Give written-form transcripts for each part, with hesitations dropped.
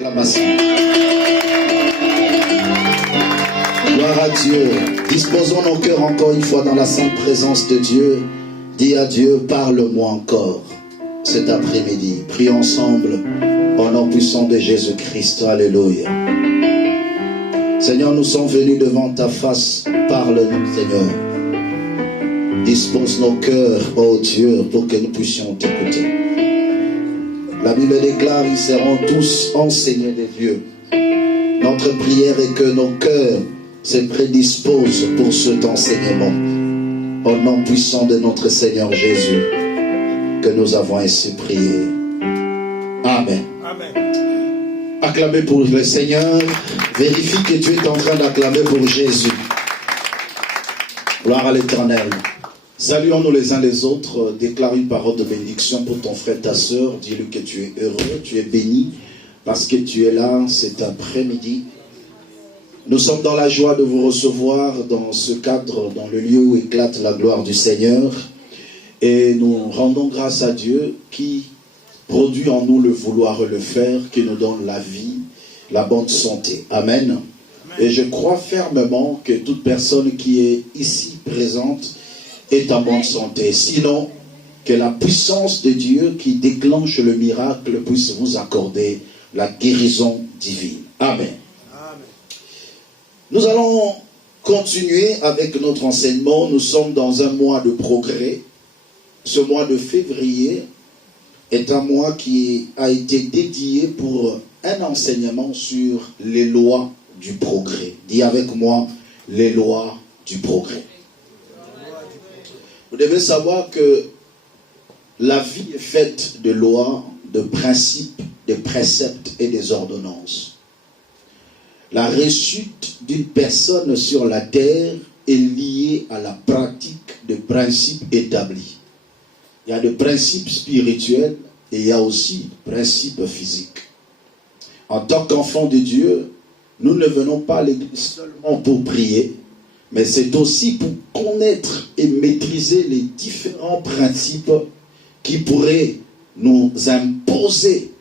Acclamation. Gloire à Dieu. Disposons nos cœurs encore une fois dans la sainte présence de Dieu. Dis à Dieu, parle-moi encore cet après-midi. Prions ensemble au nom puissant de Jésus-Christ. Alléluia. Seigneur, nous sommes venus devant ta face. Parle-nous, Seigneur. Dispose nos cœurs, ô Dieu, pour que nous puissions t'écouter. La Bible déclare, ils seront tous enseignés de Dieu. Notre prière est que nos cœurs se prédisposent pour cet enseignement. Au nom puissant de notre Seigneur Jésus, que nous avons ainsi prié. Amen. Amen. Acclamez pour le Seigneur. Vérifie que tu es en train d'acclamer pour Jésus. Gloire à l'Éternel. Saluons-nous les uns les autres. Déclare une parole de bénédiction pour ton frère, ta soeur. Dis-lui que tu es heureux, tu es béni, parce que tu es là cet après-midi. Nous sommes dans la joie de vous recevoir dans ce cadre, dans le lieu où éclate la gloire du Seigneur. Et nous rendons grâce à Dieu qui produit en nous le vouloir et le faire, qui nous donne la vie, la bonne santé. Amen. Amen. Et je crois fermement que toute personne qui est ici présente est en bonne santé. Sinon, que la puissance de Dieu qui déclenche le miracle puisse vous accorder la guérison divine. Amen. Amen. Nous allons continuer avec notre enseignement. Nous sommes dans un mois de progrès. Ce mois de février est un mois qui a été dédié pour un enseignement sur les lois du progrès. Dis avec moi, les lois du progrès. Vous devez savoir que la vie est faite de lois, de principes, de préceptes et des ordonnances. La réussite d'une personne sur la terre est liée à la pratique de principes établis. Il y a des principes spirituels et il y a aussi des principes physiques. En tant qu'enfants de Dieu, nous ne venons pas à l'église seulement pour prier, mais c'est aussi pour connaître et maîtriser les différents principes qui pourraient nous imposer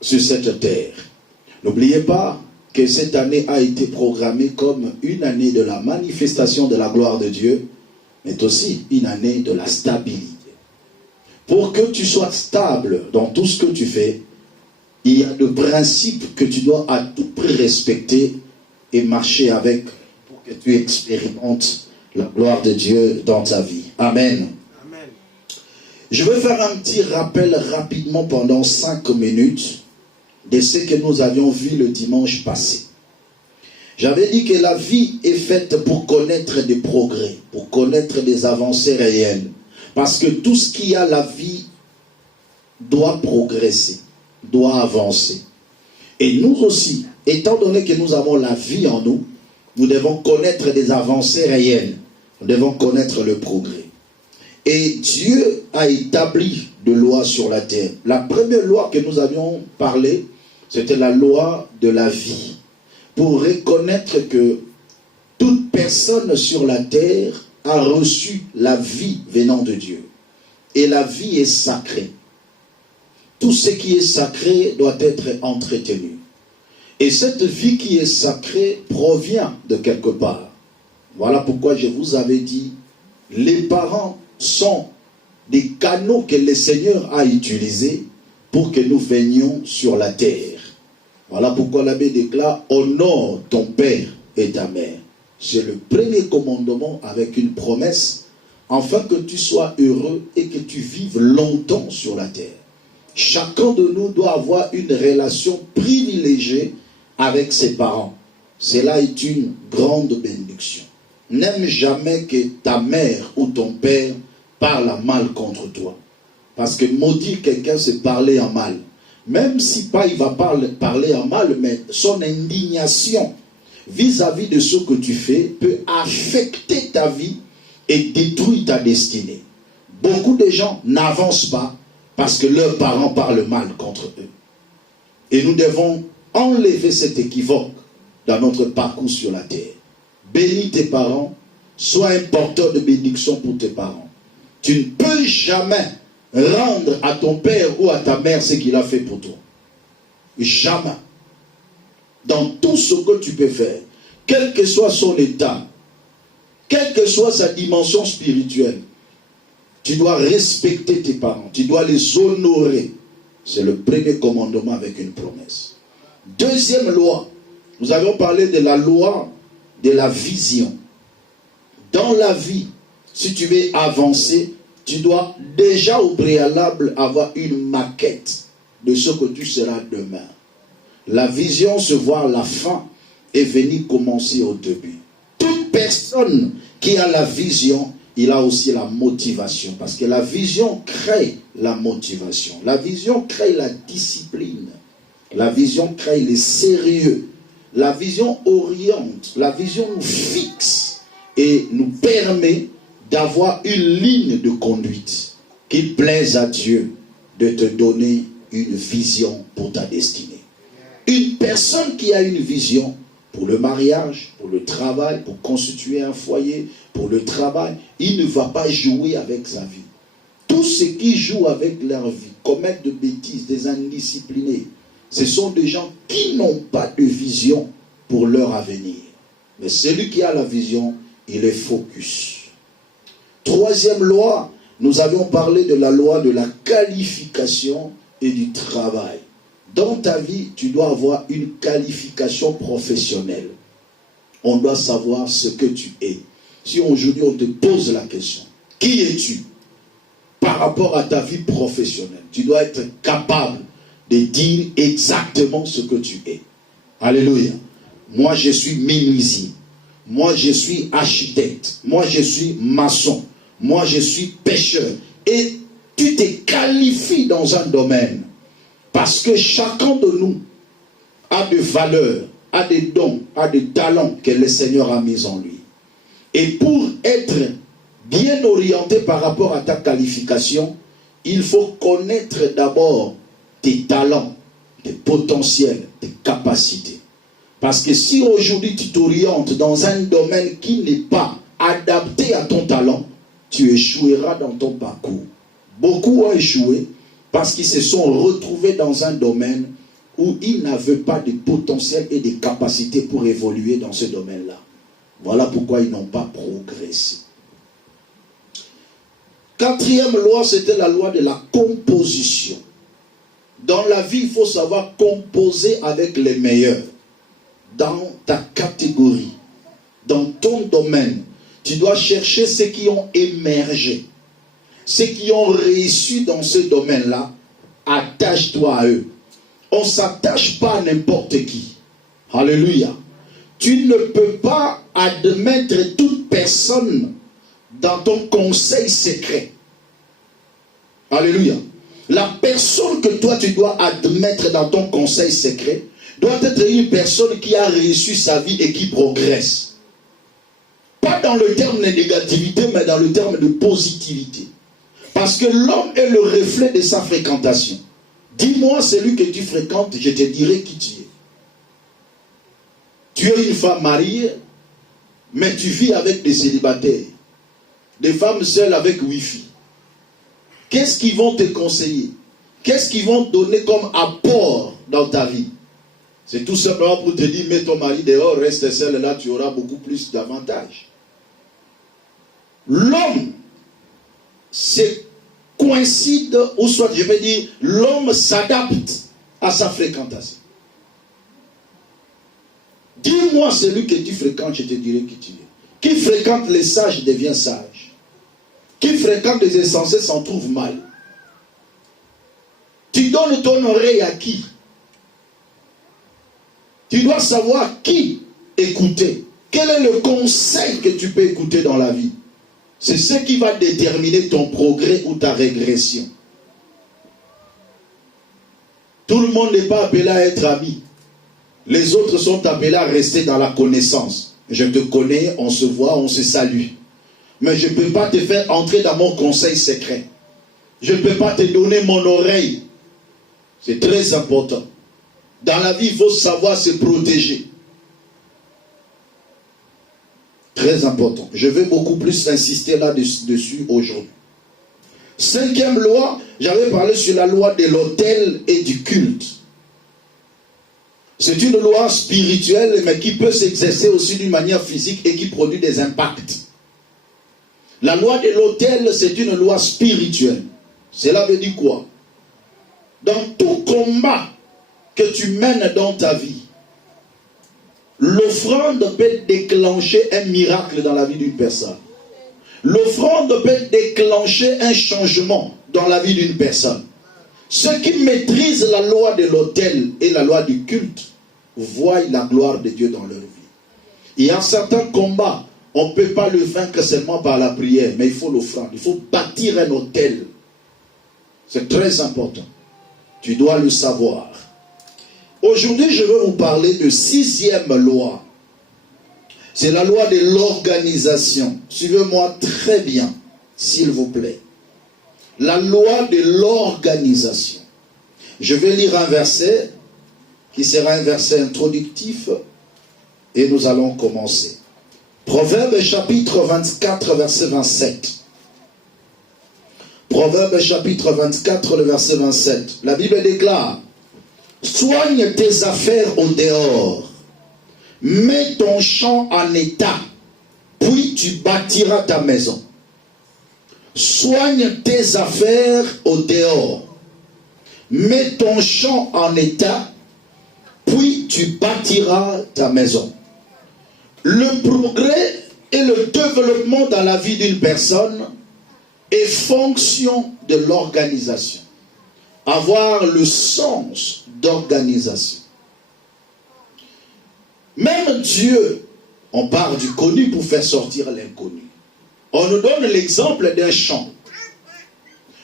sur cette terre. N'oubliez pas que cette année a été programmée comme une année de la manifestation de la gloire de Dieu, mais aussi une année de la stabilité. Pour que tu sois stable dans tout ce que tu fais, il y a des principes que tu dois à tout prix respecter et marcher avec pour que tu expérimentes la gloire de Dieu dans ta vie. Amen. Amen. Je vais faire un petit rappel rapidement pendant 5 minutes de ce que nous avions vu le dimanche passé. J'avais dit que la vie est faite pour connaître des progrès, pour connaître des avancées réelles. Parce que tout ce qui a la vie doit progresser, doit avancer. Et nous aussi, étant donné que nous avons la vie en nous, nous devons connaître des avancées réelles. Nous devons connaître le progrès. Et Dieu a établi des lois sur la terre. La première loi que nous avions parlé, c'était la loi de la vie. Pour reconnaître que toute personne sur la terre a reçu la vie venant de Dieu. Et la vie est sacrée. Tout ce qui est sacré doit être entretenu. Et cette vie qui est sacrée provient de quelque part. Voilà pourquoi je vous avais dit, les parents sont des canaux que le Seigneur a utilisés pour que nous venions sur la terre. Voilà pourquoi l'abbé déclare, honore ton père et ta mère. C'est le premier commandement avec une promesse, afin que tu sois heureux et que tu vives longtemps sur la terre. Chacun de nous doit avoir une relation privilégiée avec ses parents. Cela est une grande bénédiction. N'aime jamais que ta mère ou ton père parle mal contre toi. Parce que maudire quelqu'un, c'est parler en mal. Même si pas il va parler en mal, mais son indignation vis-à-vis de ce que tu fais peut affecter ta vie et détruire ta destinée. Beaucoup de gens n'avancent pas parce que leurs parents parlent mal contre eux. Et nous devons enlever cet équivoque dans notre parcours sur la terre. Bénis tes parents, sois un porteur de bénédiction pour tes parents. Tu ne peux jamais rendre à ton père ou à ta mère ce qu'il a fait pour toi. Jamais. dans tout ce que tu peux faire, quel que soit son état, quelle que soit sa dimension spirituelle, tu dois respecter tes parents, tu dois les honorer. C'est le premier commandement avec une promesse. Deuxième loi, nous avons parlé de la loi de la vision. Dans la vie, si tu veux avancer, tu dois déjà au préalable avoir une maquette de ce que tu seras demain. La vision, se voir la fin et venir commencer au début. Toute personne qui a la vision, il a aussi la motivation. Parce que la vision crée la motivation. La vision crée la discipline. La vision crée le sérieux. La vision oriente. La vision nous fixe et nous permet d'avoir une ligne de conduite qu'il plaise à Dieu de te donner une vision pour ta destinée. Une personne qui a une vision pour le mariage, pour le travail, pour constituer un foyer, pour le travail, il ne va pas jouer avec sa vie. Tous ceux qui jouent avec leur vie, commettent de bêtises, des indisciplinés, ce sont des gens qui n'ont pas de vision pour leur avenir. Mais celui qui a la vision, il est focus. Troisième loi, nous avions parlé de la loi de la qualification et du travail. Dans ta vie, tu dois avoir une qualification professionnelle. On doit savoir ce que tu es. Si aujourd'hui on te pose la question, qui es-tu par rapport à ta vie professionnelle? Tu dois être capable de dire exactement ce que tu es. Alléluia. Moi, je suis menuisier. Moi, je suis architecte. Moi, je suis maçon. Moi, je suis pêcheur. Et tu te qualifies dans un domaine. Parce que chacun de nous a des valeurs, a des dons, a des talents que le Seigneur a mis en lui. Et pour être bien orienté par rapport à ta qualification, il faut connaître d'abord tes talents, tes potentiels, tes capacités. Parce que si aujourd'hui tu t'orientes dans un domaine qui n'est pas adapté à ton talent, tu échoueras dans ton parcours. Beaucoup ont échoué parce qu'ils se sont retrouvés dans un domaine où ils n'avaient pas de potentiel et de capacités pour évoluer dans ce domaine-là. Voilà pourquoi ils n'ont pas progressé. Quatrième loi, c'était la loi de la composition. Dans la vie, il faut savoir composer avec les meilleurs. Dans ta catégorie, dans ton domaine, tu dois chercher ceux qui ont émergé. Ceux qui ont réussi dans ce domaine-là, attache-toi à eux. On ne s'attache pas à n'importe qui. Alléluia. Tu ne peux pas admettre toute personne dans ton conseil secret. Alléluia. La personne que toi tu dois admettre dans ton conseil secret doit être une personne qui a réussi sa vie et qui progresse. Pas dans le terme de négativité, mais dans le terme de positivité. Parce que l'homme est le reflet de sa fréquentation. Dis-moi celui que tu fréquentes, je te dirai qui tu es. Tu es une femme mariée, mais tu vis avec des célibataires. Des femmes seules avec Wi-Fi. Qu'est-ce qu'ils vont te conseiller? Qu'est-ce qu'ils vont te donner comme apport dans ta vie? C'est tout simplement pour te dire, mets ton mari dehors, reste seul, là tu auras beaucoup plus d'avantages. L'homme, c'est coïncide, ou soit je vais dire, l'homme s'adapte à sa fréquentation. Dis-moi celui que tu fréquentes, je te dirai qui tu es. Qui fréquente les sages devient sage. Qui fréquente les insensés s'en trouve mal. Tu donnes ton oreille à qui? Tu dois savoir qui écouter. Quel est le conseil que tu peux écouter dans la vie? C'est ce qui va déterminer ton progrès ou ta régression. Tout le monde n'est pas appelé à être ami. Les autres sont appelés à rester dans la connaissance. Je te connais, on se voit, on se salue. Mais je ne peux pas te faire entrer dans mon conseil secret. Je ne peux pas te donner mon oreille. C'est très important. Dans la vie, il faut savoir se protéger. Très important. Je vais beaucoup plus insister là-dessus aujourd'hui. Cinquième loi, j'avais parlé sur la loi de l'autel et du culte. C'est une loi spirituelle, mais qui peut s'exercer aussi d'une manière physique et qui produit des impacts. La loi de l'autel, c'est une loi spirituelle. Cela veut dire quoi? Dans tout combat que tu mènes dans ta vie, l'offrande peut déclencher un miracle dans la vie d'une personne. L'offrande peut déclencher un changement dans la vie d'une personne. Ceux qui maîtrisent la loi de l'autel et la loi du culte voient la gloire de Dieu dans leur vie. Il y a certains combats, on ne peut pas le vaincre seulement par la prière, mais il faut l'offrande. Il faut bâtir un autel. C'est très important. Tu dois le savoir. Aujourd'hui, je veux vous parler de 6e loi. C'est la loi de l'organisation. Suivez-moi très bien, s'il vous plaît. La loi de l'organisation. Je vais lire un verset qui sera un verset introductif et nous allons commencer. Proverbe chapitre 24, verset 27. Proverbe chapitre 24, le verset 27. La Bible déclare: soigne tes affaires au dehors, mets ton champ en état, puis tu bâtiras ta maison. Soigne tes affaires au dehors, mets ton champ en état, puis tu bâtiras ta maison. Le progrès et le développement dans la vie d'une personne est fonction de l'organisation. Avoir le sens d'organisation. Même Dieu, on part du connu pour faire sortir l'inconnu. On nous donne l'exemple d'un champ.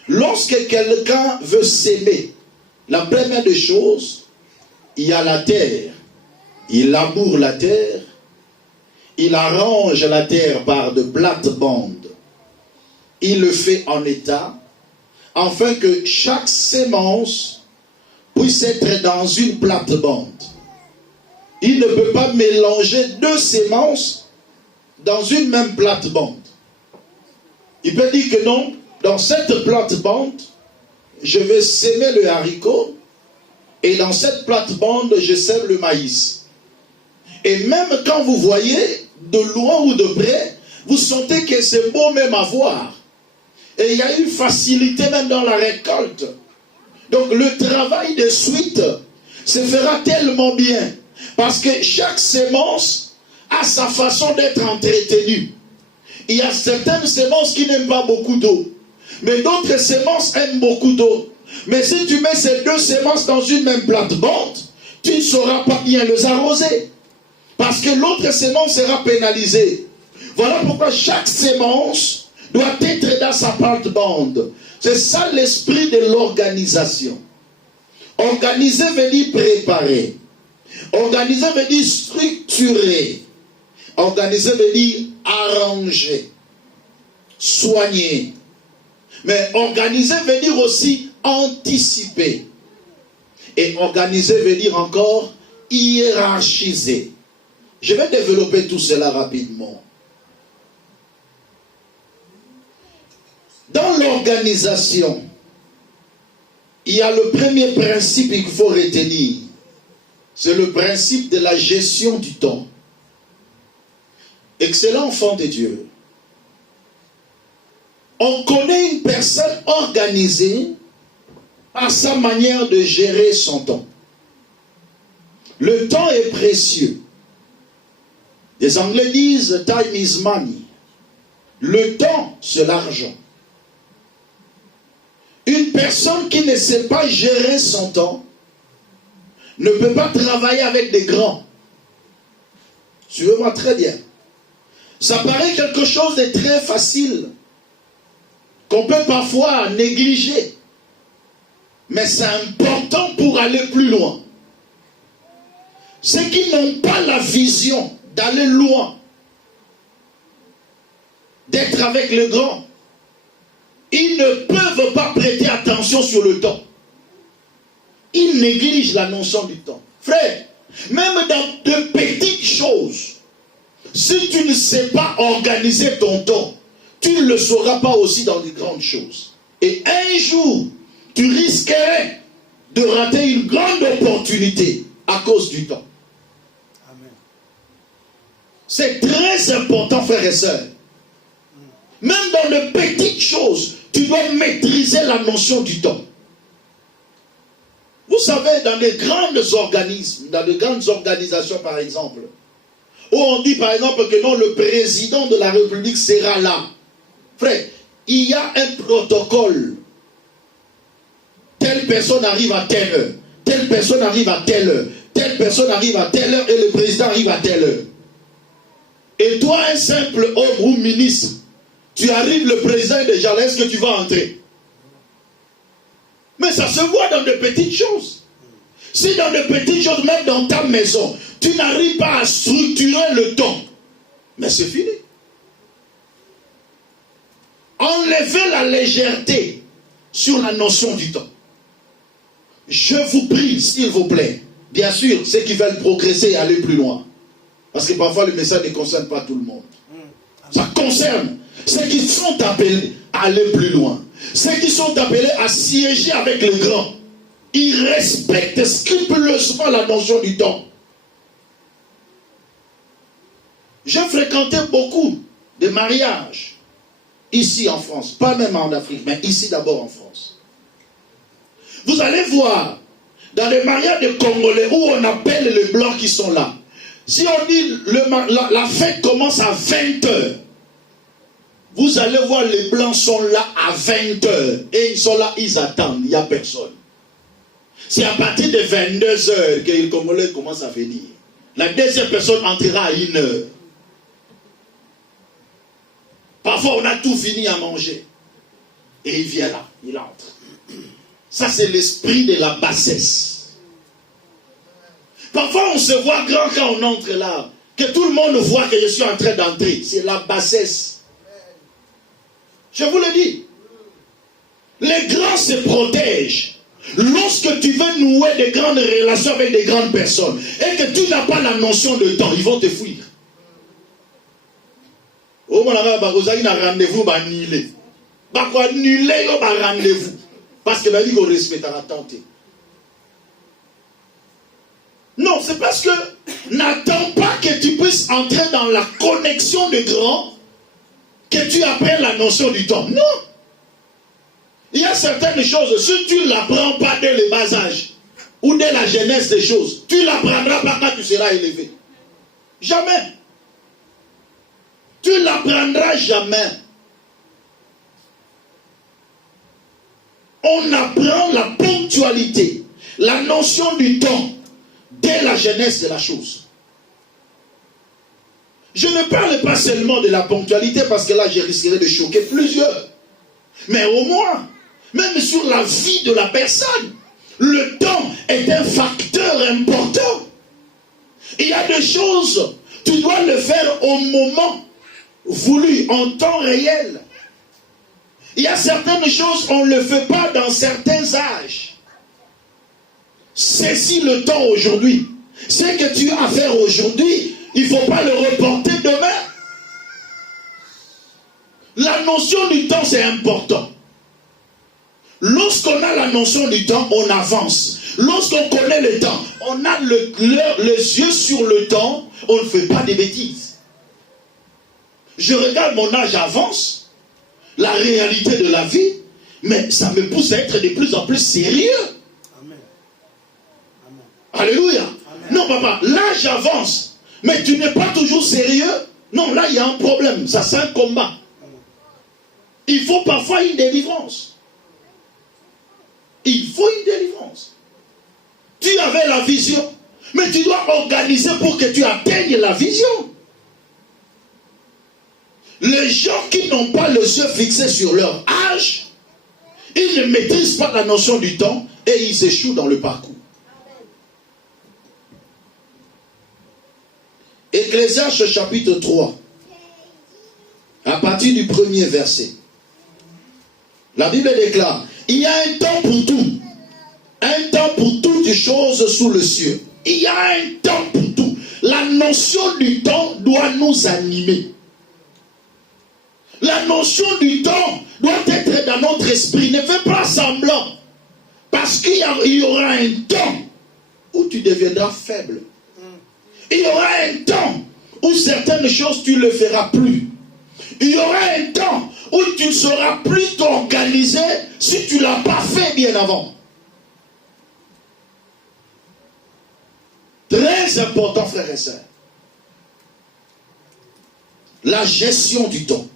Lorsque quelqu'un veut s'aimer, la première des choses, il y a la terre. Il laboure la terre. Il arrange la terre par de plates-bandes. Il le fait en état, afin que chaque sémence puisse être dans une plate-bande. Il ne peut pas mélanger 2 sémences dans une même plate-bande. Il peut dire que non, dans cette plate-bande, je vais s'aimer le haricot, et dans cette plate-bande, je sème le maïs. Et même quand vous voyez, de loin ou de près, vous sentez que c'est beau même à voir. Et il y a une facilité même dans la récolte. Donc le travail de suite se fera tellement bien. Parce que chaque sémence a sa façon d'être entretenue. Il y a certaines sémences qui n'aiment pas beaucoup d'eau. Mais d'autres sémences aiment beaucoup d'eau. Mais si tu mets ces 2 sémences dans une même plate-bande, tu ne sauras pas bien les arroser. Parce que l'autre sémence sera pénalisée. Voilà pourquoi chaque sémence doit être dans sa plate-bande. C'est ça l'esprit de l'organisation. Organiser veut dire préparer. Organiser veut dire structurer. Organiser veut dire arranger, soigner. Mais organiser veut dire aussi anticiper. Et organiser veut dire encore hiérarchiser. Je vais développer tout cela rapidement. Dans l'organisation, il y a le premier principe qu'il faut retenir. C'est le principe de la gestion du temps. Excellent enfant de Dieu. On connaît une personne organisée par sa manière de gérer son temps. Le temps est précieux. Les Anglais disent « time is money ». Le temps, c'est l'argent. Une personne qui ne sait pas gérer son temps ne peut pas travailler avec des grands. Suivez-moi très bien. Ça paraît quelque chose de très facile, qu'on peut parfois négliger. Mais c'est important pour aller plus loin. Ceux qui n'ont pas la vision d'aller loin, d'être avec le grand, ils ne peuvent pas prêter attention sur le temps. Ils négligent la notion du temps. Frère, même dans de petites choses, si tu ne sais pas organiser ton temps, tu ne le sauras pas aussi dans les grandes choses. Et un jour, tu risquerais de rater une grande opportunité à cause du temps. C'est très important, frères et sœurs. Même dans de petites choses, tu dois maîtriser la notion du temps. Vous savez, dans des grands organismes, dans de grandes organisations par exemple, où on dit par exemple que non, le président de la République sera là. Frère, il y a un protocole. Telle personne arrive à telle heure, telle personne arrive à telle heure, telle personne arrive à telle heure et le président arrive à telle heure. Et toi, un simple homme ou ministre, tu arrives, le président est déjà là, est-ce que tu vas entrer? Mais ça se voit dans de petites choses. Si dans de petites choses, même dans ta maison, tu n'arrives pas à structurer le temps, mais c'est fini. Enlevez la légèreté sur la notion du temps. Je vous prie, s'il vous plaît, bien sûr, ceux qui veulent progresser et aller plus loin. Parce que parfois le message ne concerne pas tout le monde. Ça concerne ceux qui sont appelés à aller plus loin. Ceux qui sont appelés à siéger avec les grands. Ils respectent scrupuleusement la notion du temps. J'ai fréquenté beaucoup de mariages ici en France. Pas même en Afrique, mais ici d'abord en France. Vous allez voir, dans les mariages de Congolais où on appelle les blancs qui sont là, si on dit la fête commence à 20h, vous allez voir les blancs sont là à 20h. Et ils sont là, ils attendent, il n'y a personne. C'est à partir de 22h que les Congolais commencent à venir. La deuxième personne entrera à 1h. Parfois on a tout fini à manger. Et il vient là, il entre. Ça c'est l'esprit de la bassesse. Parfois on se voit grand quand on entre là, que tout le monde voit que je suis en train d'entrer. C'est la bassesse. Je vous le dis. Les grands se protègent. Lorsque tu veux nouer des grandes relations avec des grandes personnes et que tu n'as pas la notion de temps, ils vont te fuir. Oh mon ami, vous avez un rendez-vous, vous annulez. Vous annulez un rendez-vous. Parce que la vie qu'on respectera tenter. Non, c'est parce que n'attends pas que tu puisses entrer dans la connexion des grands que tu apprennes la notion du temps. Non. Il y a certaines choses, si tu ne l'apprends pas dès le bas âge, ou dès la jeunesse des choses, tu ne l'apprendras pas quand tu seras élevé. Jamais. Tu ne l'apprendras jamais. On apprend la ponctualité, la notion du temps, dès la jeunesse de la chose. Je ne parle pas seulement de la ponctualité parce que là, je risquerais de choquer plusieurs. Mais au moins, même sur la vie de la personne, le temps est un facteur important. Il y a des choses, tu dois le faire au moment voulu, en temps réel. Il y a certaines choses, on ne le fait pas dans certains âges. Saisis le temps aujourd'hui. Ce que tu as à faire aujourd'hui, il ne faut pas le reporter demain. La notion du temps, c'est important. Lorsqu'on a la notion du temps, on avance. Lorsqu'on connaît le temps, on a les yeux sur le temps, on ne fait pas de bêtises. Je regarde mon âge avance, la réalité de la vie, mais ça me pousse à être de plus en plus sérieux. Amen. Amen. Alléluia. Amen. Non, papa, l'âge avance, mais tu n'es pas toujours sérieux. Non, là, il y a un problème. Ça, c'est un combat. Il faut parfois une délivrance. Il faut une délivrance. Tu avais la vision, mais tu dois organiser pour que tu atteignes la vision. Les gens qui n'ont pas les yeux fixés sur leur âge, ils ne maîtrisent pas la notion du temps et ils échouent dans le parcours. Ecclésiaste chapitre 3, à partir du premier verset. La Bible déclare, il y a un temps pour tout. Un temps pour toutes choses sous le ciel. Il y a un temps pour tout. La notion du temps doit nous animer. La notion du temps doit être dans notre esprit. Ne fais pas semblant. Parce qu'il y aura un temps où tu deviendras faible. Il y aura un temps où certaines choses, tu ne le feras plus. Il y aura un temps où tu ne sauras plus t'organiser si tu ne l'as pas fait bien avant. Très important, frères et sœurs. La gestion du temps.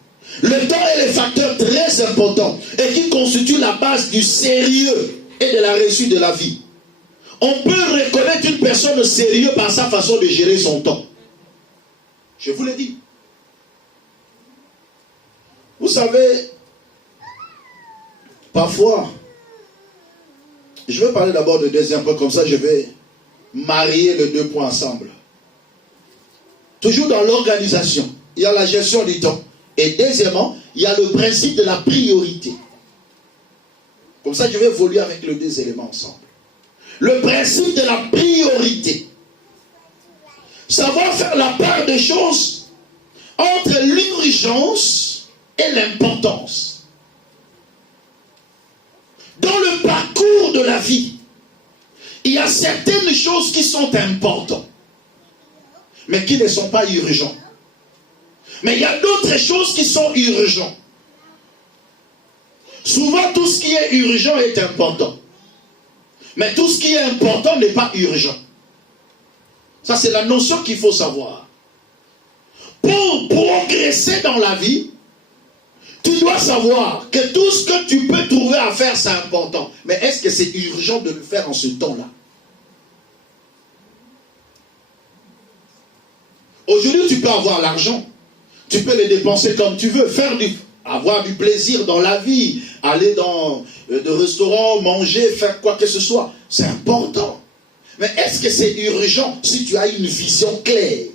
Le temps est le facteur très important et qui constitue la base du sérieux et de la réussite de la vie. On peut reconnaître une personne sérieuse par sa façon de gérer son temps. Je vous l'ai dit. Vous savez, parfois, je vais parler d'abord de deuxième point, comme ça je vais marier les deux points ensemble. Toujours dans l'organisation, il y a la gestion du temps. Et deuxièmement, il y a le principe de la priorité. Comme ça, je vais évoluer avec les deux éléments ensemble. Le principe de la priorité. Savoir faire la part des choses entre l'urgence et l'importance. Dans le parcours de la vie, il y a certaines choses qui sont importantes, mais qui ne sont pas urgentes. Mais il y a d'autres choses qui sont urgentes. Souvent, tout ce qui est urgent est important. Mais tout ce qui est important n'est pas urgent. Ça, c'est la notion qu'il faut savoir. Pour progresser dans la vie, tu dois savoir que tout ce que tu peux trouver à faire, c'est important. Mais est-ce que c'est urgent de le faire en ce temps-là? Aujourd'hui, tu peux avoir l'argent. Tu peux le dépenser comme tu veux. Avoir du plaisir dans la vie. Aller dans de restaurants, manger, faire quoi que ce soit. C'est important. Mais est-ce que c'est urgent si tu as une vision claire?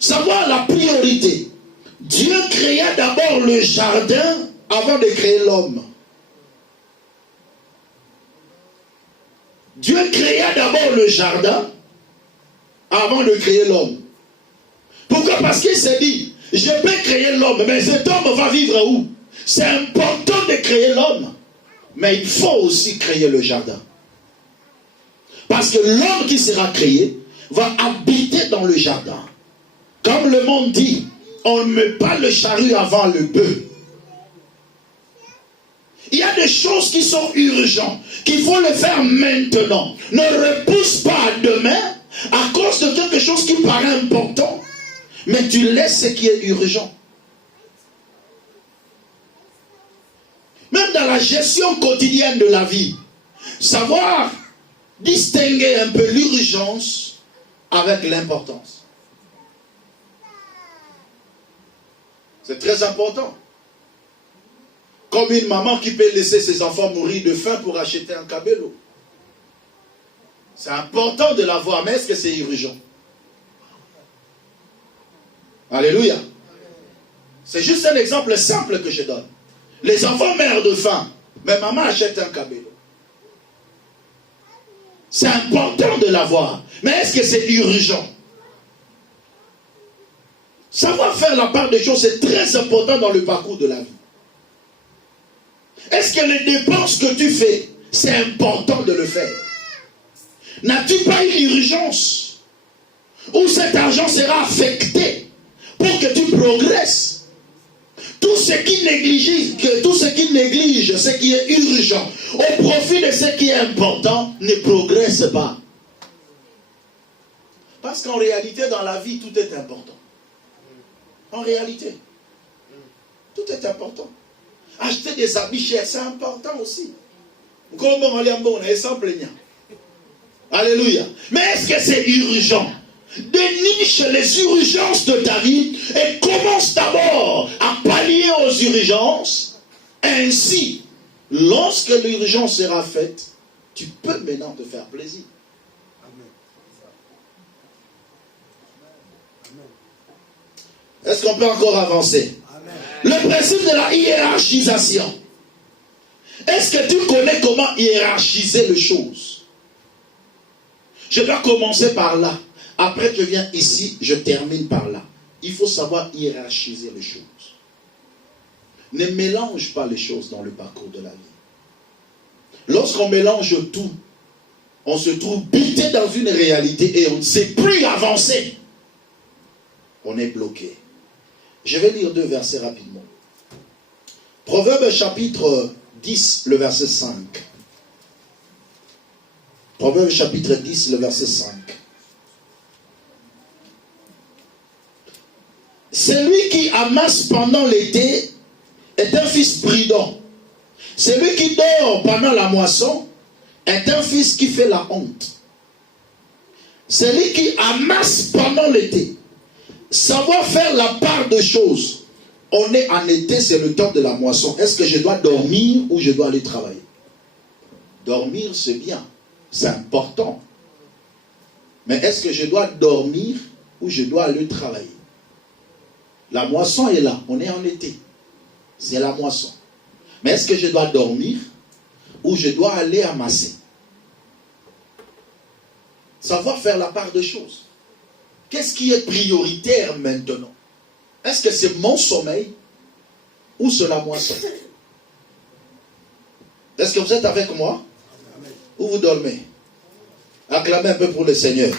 Savoir la priorité. Dieu créa d'abord le jardin avant de créer l'homme. Dieu créa d'abord le jardin avant de créer l'homme. Pourquoi? Parce qu'il s'est dit, je peux créer l'homme, mais cet homme va vivre où? C'est important de créer l'homme, mais il faut aussi créer le jardin. Parce que l'homme qui sera créé va habiter dans le jardin. Comme le monde dit, on ne met pas le charrue avant le bœuf. Il y a des choses qui sont urgentes, qu'il faut le faire maintenant. Ne repousse pas à demain à cause de quelque chose qui paraît important, mais tu laisses ce qui est urgent. Même dans la gestion quotidienne de la vie, savoir distinguer un peu l'urgence avec l'importance. C'est très important. Comme une maman qui peut laisser ses enfants mourir de faim pour acheter un cabello. C'est important de l'avoir, mais est-ce que c'est urgent? Alléluia. C'est juste un exemple simple que je donne. Les enfants meurent de faim, mais maman achète un cabello. C'est important de l'avoir, mais est-ce que c'est urgent? Savoir faire la part des choses, c'est très important dans le parcours de la vie. Est-ce que les dépenses que tu fais, c'est important de le faire? N'as-tu pas une urgence où cet argent sera affecté pour que tu progresses? Tout ce qui néglige ce qui est urgent au profit de ce qui est important ne progresse pas. Parce qu'en réalité, dans la vie, tout est important. En réalité, tout est important. Acheter des habits chers, c'est important aussi. Alléluia. Mais est-ce que c'est urgent? Déniche les urgences de ta vie et commence d'abord à pallier aux urgences. Ainsi, lorsque l'urgence sera faite, tu peux maintenant te faire plaisir. Est-ce qu'on peut encore avancer? Amen. Le principe de la hiérarchisation. Est-ce que tu connais comment hiérarchiser les choses? Je dois commencer par là. Après, je viens ici, je termine par là. Il faut savoir hiérarchiser les choses. Ne mélange pas les choses dans le parcours de la vie. Lorsqu'on mélange tout, on se trouve buté dans une réalité et on ne sait plus avancer. On est bloqué. Je vais lire 2 versets rapidement. Proverbe chapitre 10, le verset 5. Proverbe chapitre 10, le verset 5. Celui qui amasse pendant l'été est un fils prudent. Celui qui dort pendant la moisson est un fils qui fait la honte. Celui qui amasse pendant l'été, savoir faire la part de choses. On est en été, c'est le temps de la moisson. Est-ce que je dois dormir ou je dois aller travailler? Dormir, c'est bien. C'est important. Mais est-ce que je dois dormir ou je dois aller travailler? La moisson est là. On est en été. C'est la moisson. Mais est-ce que je dois dormir ou je dois aller amasser? Savoir faire la part de choses. Qu'est-ce qui est prioritaire maintenant? Est-ce que c'est mon sommeil ou c'est la moisson? Est-ce que vous êtes avec moi? Ou vous dormez? Acclamez un peu pour le Seigneur.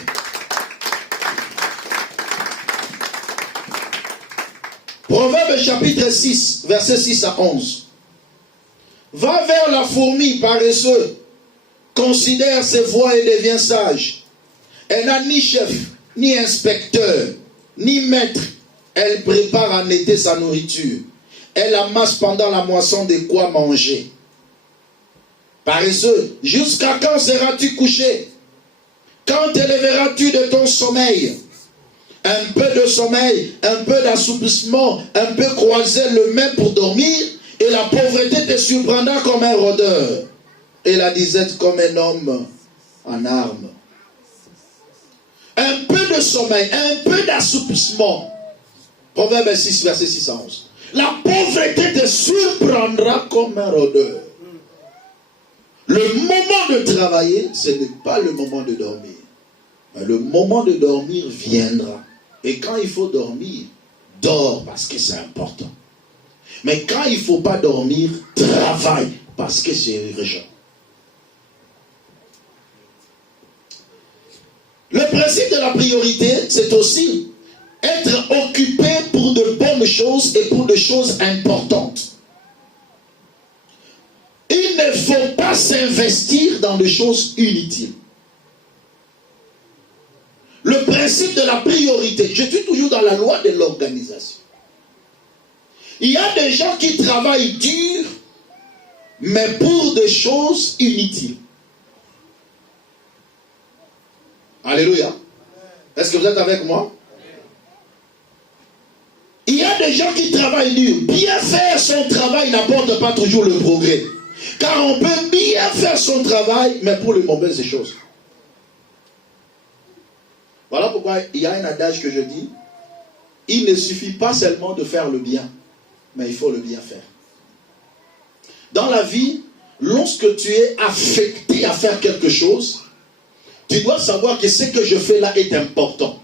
Proverbe chapitre 6, versets 6 à 11. Va vers la fourmi paresseux, considère ses voies et devient sage. Elle n'a ni chef, ni inspecteur, ni maître. Elle prépare en été sa nourriture. Elle amasse pendant la moisson de quoi manger. Paresseux, jusqu'à quand seras-tu couché? Quand te lèveras-tu de ton sommeil? Un peu de sommeil, un peu d'assouplissement, un peu croiser le main pour dormir, et la pauvreté te surprendra comme un rôdeur, et la disette comme un homme en armes. Un peu de sommeil, un peu d'assouplissement. Proverbe 6, verset 6 à 11. La pauvreté te surprendra comme un rôdeur. Le moment de travailler, ce n'est pas le moment de dormir. Mais le moment de dormir viendra. Et quand il faut dormir, dors parce que c'est important. Mais quand il ne faut pas dormir, travaille parce que c'est urgent. Le principe de la priorité, c'est aussi être occupé pour de bonnes choses et pour des choses importantes. Il ne faut pas s'investir dans des choses inutiles. Le principe de la priorité, je suis toujours dans la loi de l'organisation. Il y a des gens qui travaillent dur, mais pour des choses inutiles. Alléluia. Est-ce que vous êtes avec moi? Il y a des gens qui travaillent dur. Bien faire son travail n'apporte pas toujours le progrès. Car on peut bien faire son travail, mais pour les mauvaises choses. Voilà pourquoi il y a un adage que je dis. Il ne suffit pas seulement de faire le bien, mais il faut le bien faire. Dans la vie, lorsque tu es affecté à faire quelque chose, tu dois savoir que ce que je fais là est important.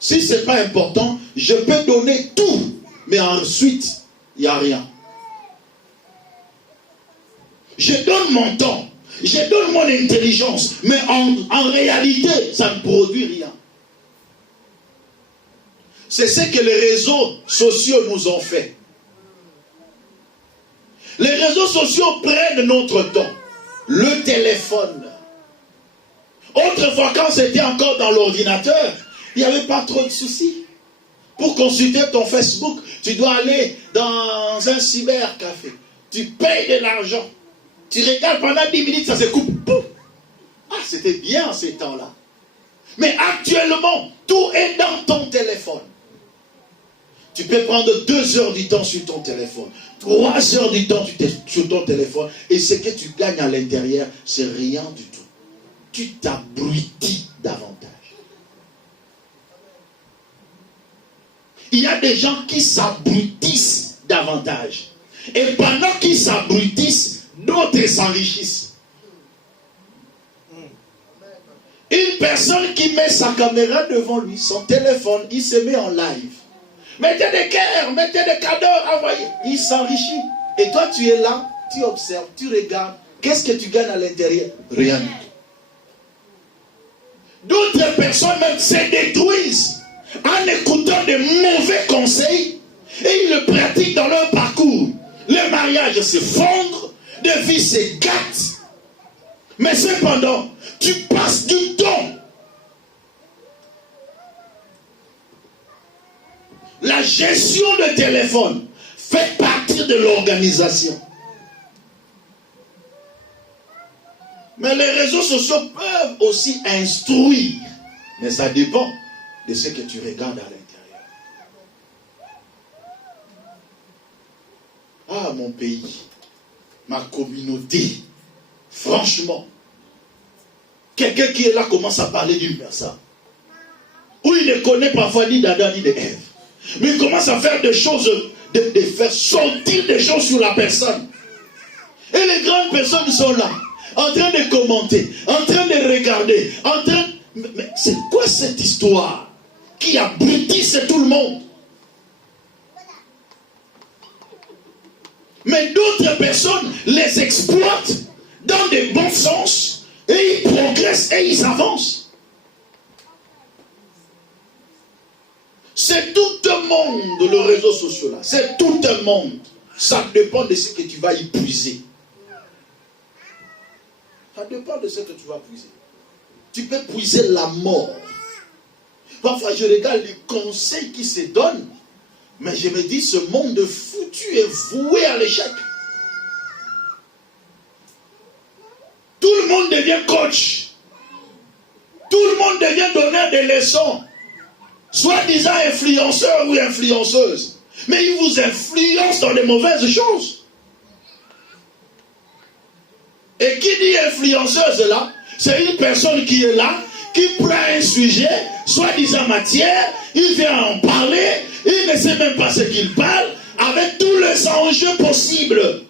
Si ce n'est pas important, je peux donner tout, mais ensuite, il n'y a rien. Je donne mon temps, je donne mon intelligence, mais en réalité, ça ne produit rien. C'est ce que les réseaux sociaux nous ont fait. Les réseaux sociaux prennent notre temps. Le téléphone. Autrefois, quand c'était encore dans l'ordinateur, il n'y avait pas trop de soucis. Pour consulter ton Facebook, tu dois aller dans un cybercafé. Tu payes de l'argent. Tu regardes pendant 10 minutes, ça se coupe. Pouf. Ah, c'était bien ces temps-là. Mais actuellement, tout est dans ton téléphone. Tu peux prendre 2 heures du temps sur ton téléphone, 3 heures du temps sur ton téléphone, et ce que tu gagnes à l'intérieur, c'est rien du tout. Tu t'abrutis davantage. Il y a des gens qui s'abrutissent davantage. Et pendant qu'ils s'abrutissent, d'autres s'enrichissent. Une personne qui met sa caméra devant lui, son téléphone, il se met en live. Mettez des cœurs, mettez des cadeaux, envoyez. Il s'enrichit. Et toi, tu es là, tu observes, tu regardes. Qu'est-ce que tu gagnes à l'intérieur? Rien du tout. D'autres personnes même se détruisent en écoutant de mauvais conseils et ils le pratiquent dans leur parcours. Le mariage se fondre, de vie se gâte. Mais cependant, tu passes du temps. La gestion de téléphone fait partie de l'organisation. Mais les réseaux sociaux peuvent aussi instruire. Mais ça dépend de ce que tu regardes à l'intérieur. Ah, mon pays, ma communauté, franchement, quelqu'un qui est là commence à parler d'une personne où il ne connaît parfois ni d'Adam ni d'Ève, mais il commence à faire des choses, de faire sortir des choses sur la personne. Et les grandes personnes sont là, en train de commenter, en train de regarder, en train... Mais c'est quoi cette histoire qui abrutisse tout le monde? Mais d'autres personnes les exploitent dans des bons sens et ils progressent et ils avancent. C'est tout un monde, le réseau social là. C'est tout un monde. Ça dépend de ce que tu vas y puiser. Ça dépend de ce que tu vas puiser. Tu peux puiser la mort. Parfois, je regarde les conseils qui se donnent, mais je me dis, ce monde foutu est voué à l'échec. Tout le monde devient coach. Tout le monde devient donneur de leçons. Soi-disant influenceur ou influenceuse. Mais il vous influence dans les mauvaises choses. Et qui dit influenceuse là, c'est une personne qui est là, qui prend un sujet, soi-disant matière, il vient en parler, il ne sait même pas ce qu'il parle, avec tous les enjeux possibles,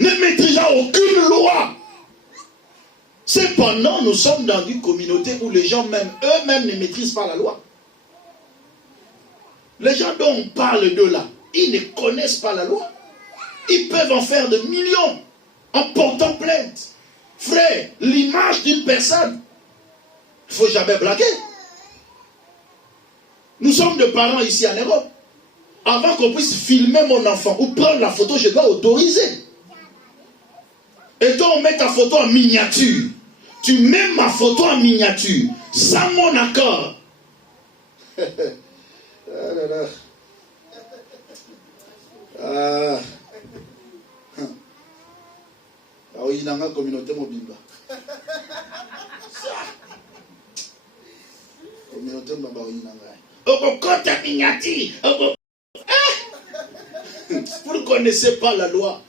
ne maîtrisant aucune loi. Cependant, nous sommes dans une communauté où les gens même eux-mêmes ne maîtrisent pas la loi. Les gens dont on parle de là, ils ne connaissent pas la loi. Ils peuvent en faire de millions en portant plainte. Frère, l'image d'une personne, il ne faut jamais blaguer. Nous sommes des parents ici en Europe. Avant qu'on puisse filmer mon enfant ou prendre la photo, je dois autoriser. Et toi, on met ta photo en miniature. Tu mets ma photo en miniature, sans mon accord. Ah là là. Ah. Ah oui, il y a une communauté mobile. Communauté mobile. Vous ne connaissez pas la loi.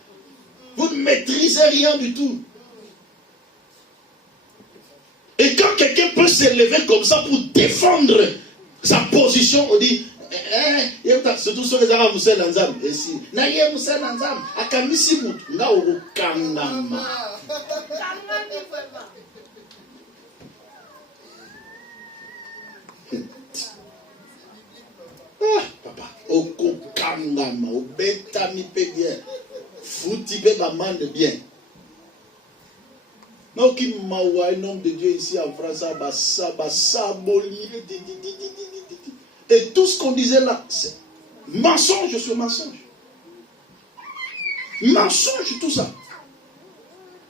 Vous ne maîtrisez rien du tout. Et quand quelqu'un peut s'élever comme ça pour défendre sa position, on dit, surtout sur les Arabes, vous savez, l'ensemble. Et si, naïe, vous savez, l'ensemble. Akamisi mut, nga ogo kangama. Ah, papa, oko kangama, obeta mi pe bien. Fouti pe ba mande bien. Non, qui m'a un homme de Dieu ici en France, et tout ce qu'on disait là, c'est mensonge sur mensonge. Mensonge, tout ça.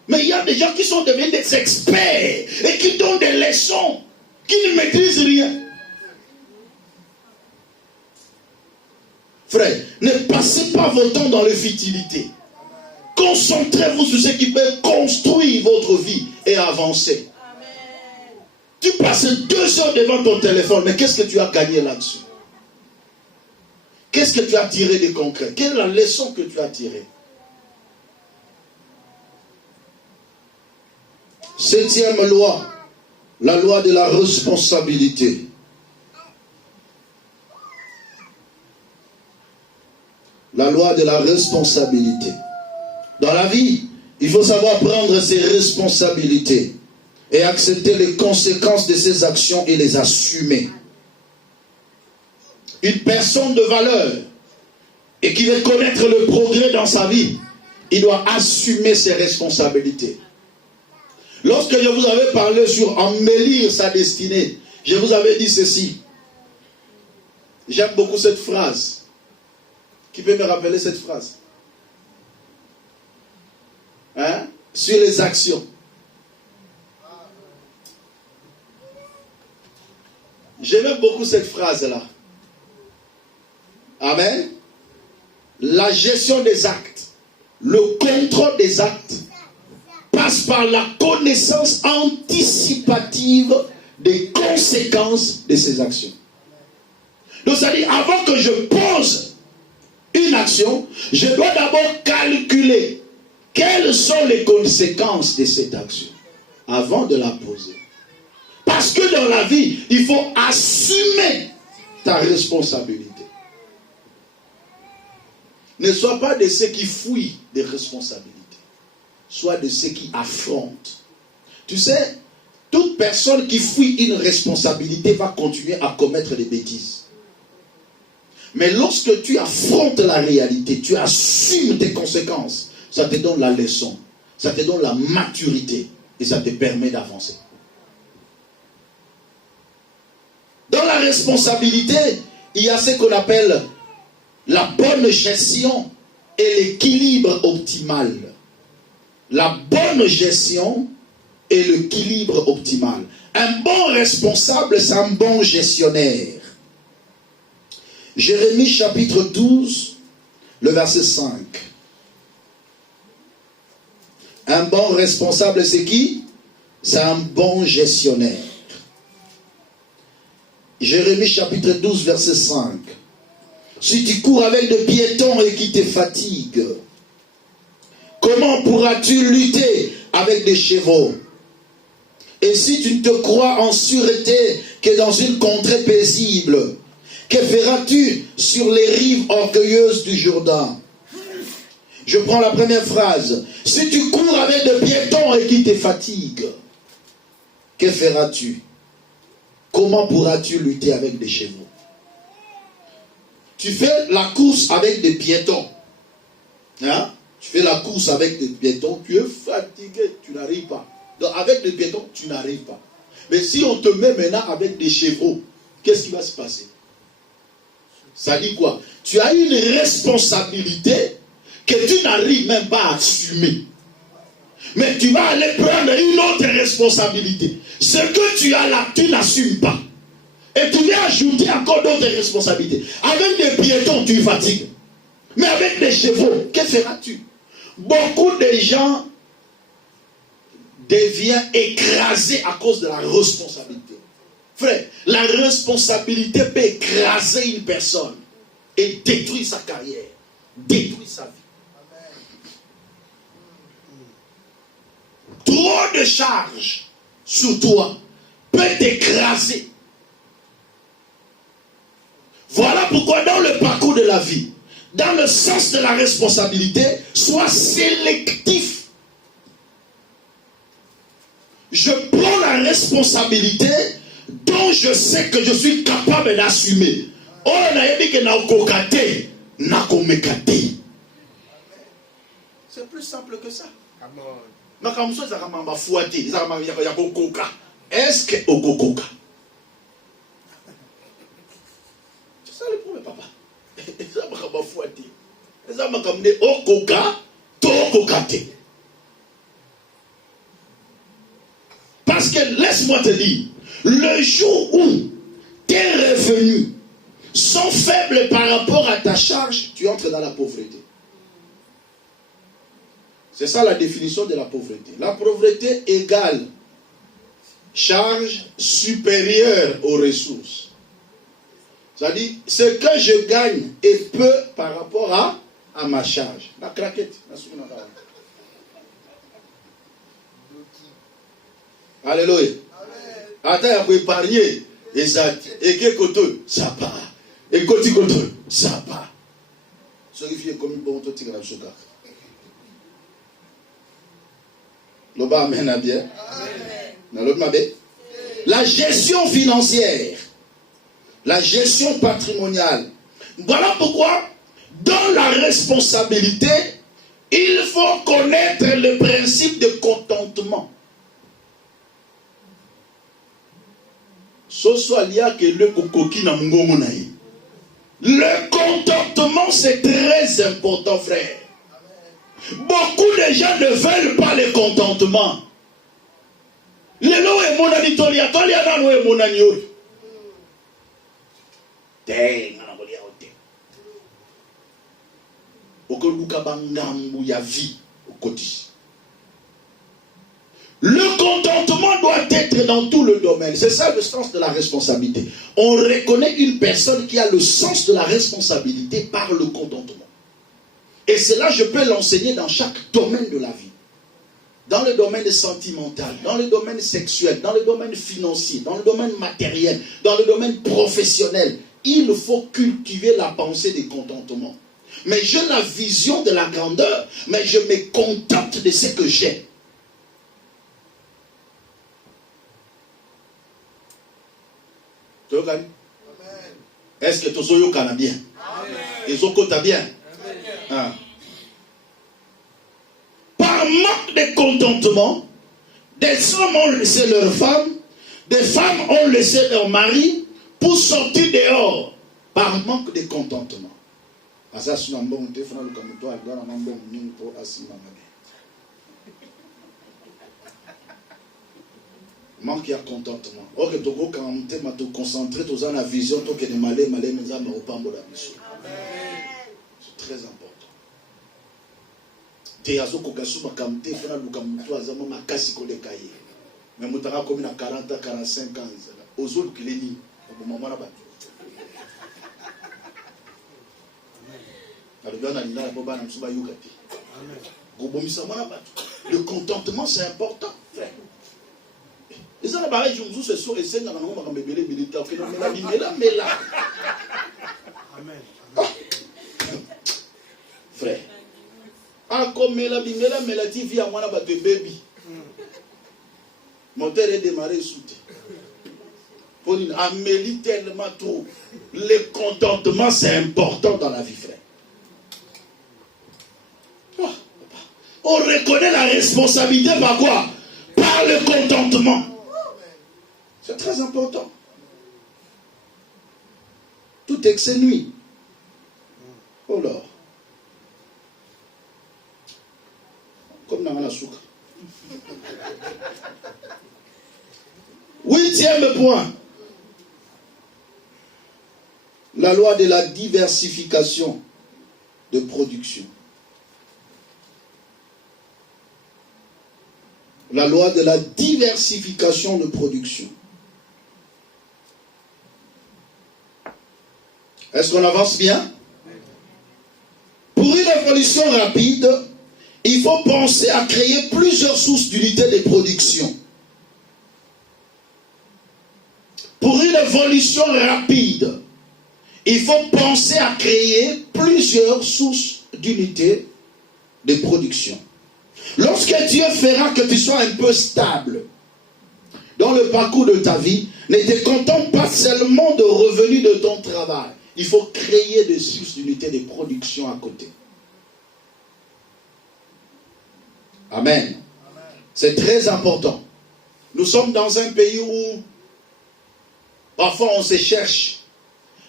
Mais il y a des gens qui sont devenus des experts et qui donnent des leçons, qui ne maîtrisent rien. Frère, ne passez pas votre temps dans les futilités. Concentrez-vous sur ce qui peut construire votre vie et avancer. Amen. Tu passes 2 heures devant ton téléphone, mais qu'est-ce que tu as gagné là-dessus? Qu'est-ce que tu as tiré de concret? Quelle est la leçon que tu as tirée? 7e loi, la loi de la responsabilité. La loi de la responsabilité. Dans la vie, il faut savoir prendre ses responsabilités et accepter les conséquences de ses actions et les assumer. Une personne de valeur et qui veut connaître le progrès dans sa vie il doit assumer ses responsabilités. Lorsque je vous avais parlé sur embellir sa destinée, je vous avais dit ceci. J'aime beaucoup cette phrase. Qui peut me rappeler cette phrase? Hein? Sur les actions. J'aime beaucoup cette phrase-là. Amen. La gestion des actes, le contrôle des actes passe par la connaissance anticipative des conséquences de ces actions. Donc, c'est-à-dire, avant que je pose une action, je dois d'abord calculer quelles sont les conséquences de cette action avant de la poser. Parce que dans la vie, il faut assumer ta responsabilité. Ne sois pas de ceux qui fuient des responsabilités. Sois de ceux qui affrontent. Tu sais, toute personne qui fuit une responsabilité va continuer à commettre des bêtises. Mais lorsque tu affrontes la réalité, tu assumes tes conséquences, ça te donne la leçon, ça te donne la maturité et ça te permet d'avancer. Dans la responsabilité, il y a ce qu'on appelle la bonne gestion et l'équilibre optimal. La bonne gestion et l'équilibre optimal. Un bon responsable, c'est un bon gestionnaire. Jérémie chapitre 12, le verset 5. Un bon responsable, c'est qui? C'est un bon gestionnaire. Jérémie chapitre 12, verset 5. Si tu cours avec des piétons et qui te fatiguent, comment pourras-tu lutter avec des chevaux? Et si tu ne te crois en sûreté que dans une contrée paisible, que feras-tu sur les rives orgueilleuses du Jourdain? Je prends la première phrase. Si tu cours avec des piétons et qui te fatiguent, que feras-tu? Comment pourras-tu lutter avec des chevaux? Tu fais la course avec des piétons. Hein? Tu fais la course avec des piétons, tu es fatigué, tu n'arrives pas. Donc avec des piétons, tu n'arrives pas. Mais si on te met maintenant avec des chevaux, qu'est-ce qui va se passer? Ça dit quoi? Tu as une responsabilité que tu n'arrives même pas à assumer. Mais tu vas aller prendre une autre responsabilité. Ce que tu as là, tu n'assumes pas. Et tu viens ajouter encore d'autres responsabilités. Avec des piétons, tu fatigues. Mais avec des chevaux, que feras-tu? Beaucoup de gens deviennent écrasés à cause de la responsabilité. Frère, la responsabilité peut écraser une personne et détruire sa carrière, détruire sa vie. Trop de charges sur toi peut t'écraser. Voilà pourquoi dans le parcours de la vie, dans le sens de la responsabilité, sois sélectif. Je prends la responsabilité dont je sais que je suis capable d'assumer. Oh, c'est plus simple que ça. Est-ce que okokoka? C'est ça le problème, papa. Parce que laisse-moi te dire, le jour où tes revenus sont faibles par rapport à ta charge, tu entres dans la pauvreté. C'est ça la définition de la pauvreté. La pauvreté égale charge supérieure aux ressources. C'est-à-dire, ce que je gagne est peu par rapport à ma charge. La craquette. Alléluia. Attends, il faut épargner. Exact. Et que côté, ça part. Et côté, ça part. Ce qui fait comme une bonne chose, c'est que l'oba amen à bien. La gestion financière. La gestion patrimoniale. Voilà pourquoi, dans la responsabilité, Il faut connaître le principe de contentement. Le contentement, c'est très important, frère. Beaucoup de gens ne veulent pas le contentement. Le contentement doit être dans tout le domaine. C'est ça le sens de la responsabilité. On reconnaît une personne qui a le sens de la responsabilité par le contentement. Et cela, je peux l'enseigner dans chaque domaine de la vie. Dans le domaine sentimental, dans le domaine sexuel, dans le domaine financier, dans le domaine matériel, dans le domaine professionnel. Il faut cultiver la pensée du contentement. Mais j'ai la vision de la grandeur, mais je me contente de ce que j'ai. Est-ce que tu es bien? Et tu bien? Ah. Par manque de contentement, des hommes ont laissé leurs femmes, des femmes ont laissé leur mari pour sortir dehors par manque de contentement. Manque de contentement. Ok, tu peux te concentrer sur la vision, tu peux malé, c'est très important. Mais moutara comme na 40 ans, 45 ans. Aux autres qui les nient. Le contentement, c'est important, frère. Et ça, pareil, je vous suis sûr et c'est dans le monde militaire. Mais là. Frère. Encore mais la TV à moi là de baby. Mon père est démarré soutien. Pour une amélie tellement trop. Le contentement, c'est important dans la vie, frère. On reconnaît la responsabilité par quoi? Par le contentement. C'est très important. Tout excès nuit. Oh là. Comme dans la souka. 8e point. La loi de la diversification de production. La loi de la diversification de production. Est-ce qu'on avance bien? Pour une évolution rapide, il faut penser à créer plusieurs sources d'unités de production. Pour une évolution rapide, il faut penser à créer plusieurs sources d'unités de production. Lorsque Dieu fera que tu sois un peu stable dans le parcours de ta vie, ne te contente pas seulement de revenus de ton travail. Il faut créer des sources d'unités de production à côté. Amen. C'est très important. Nous sommes dans un pays où parfois on se cherche.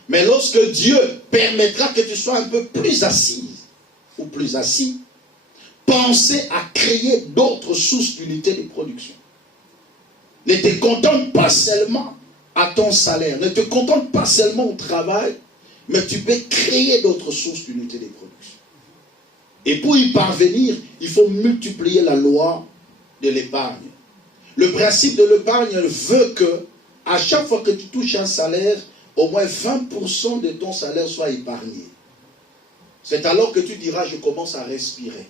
Mais lorsque Dieu permettra que tu sois un peu plus assise ou plus assis, pensez à créer d'autres sources d'unités de production. Ne te contente pas seulement à ton salaire. Ne te contente pas seulement au travail, mais tu peux créer d'autres sources d'unités de production. Et pour y parvenir, il faut multiplier la loi de l'épargne. Le principe de l'épargne veut que, à chaque fois que tu touches un salaire, au moins 20% de ton salaire soit épargné. C'est alors que tu diras, je commence à respirer.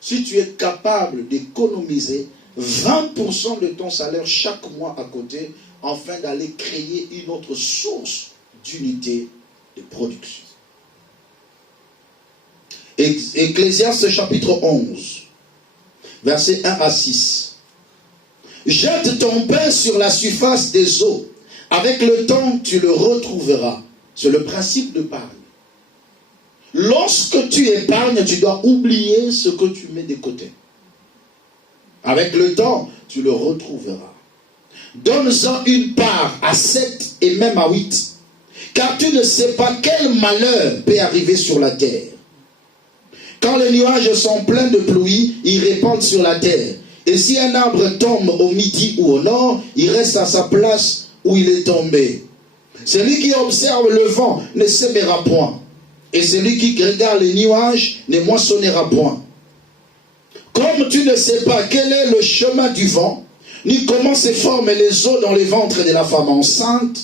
Si tu es capable d'économiser 20% de ton salaire chaque mois à côté, afin d'aller créer une autre source d'unité de production. Ecclésiaste chapitre 11, versets 1 à 6. Jette ton pain sur la surface des eaux. Avec le temps, tu le retrouveras. C'est le principe de l'épargne. lorsque tu épargnes, tu dois oublier ce que tu mets de côté. Avec le temps, tu le retrouveras. Donne-en une part à 7 et même à 8. Car tu ne sais pas quel malheur peut arriver sur la terre. Quand les nuages sont pleins de pluie, ils répandent sur la terre. Et si un arbre tombe au midi ou au nord, il reste à sa place où il est tombé. Celui qui observe le vent ne sèmera point. Et celui qui regarde les nuages ne moissonnera point. Comme tu ne sais pas quel est le chemin du vent, ni comment se forment les eaux dans les ventres de la femme enceinte,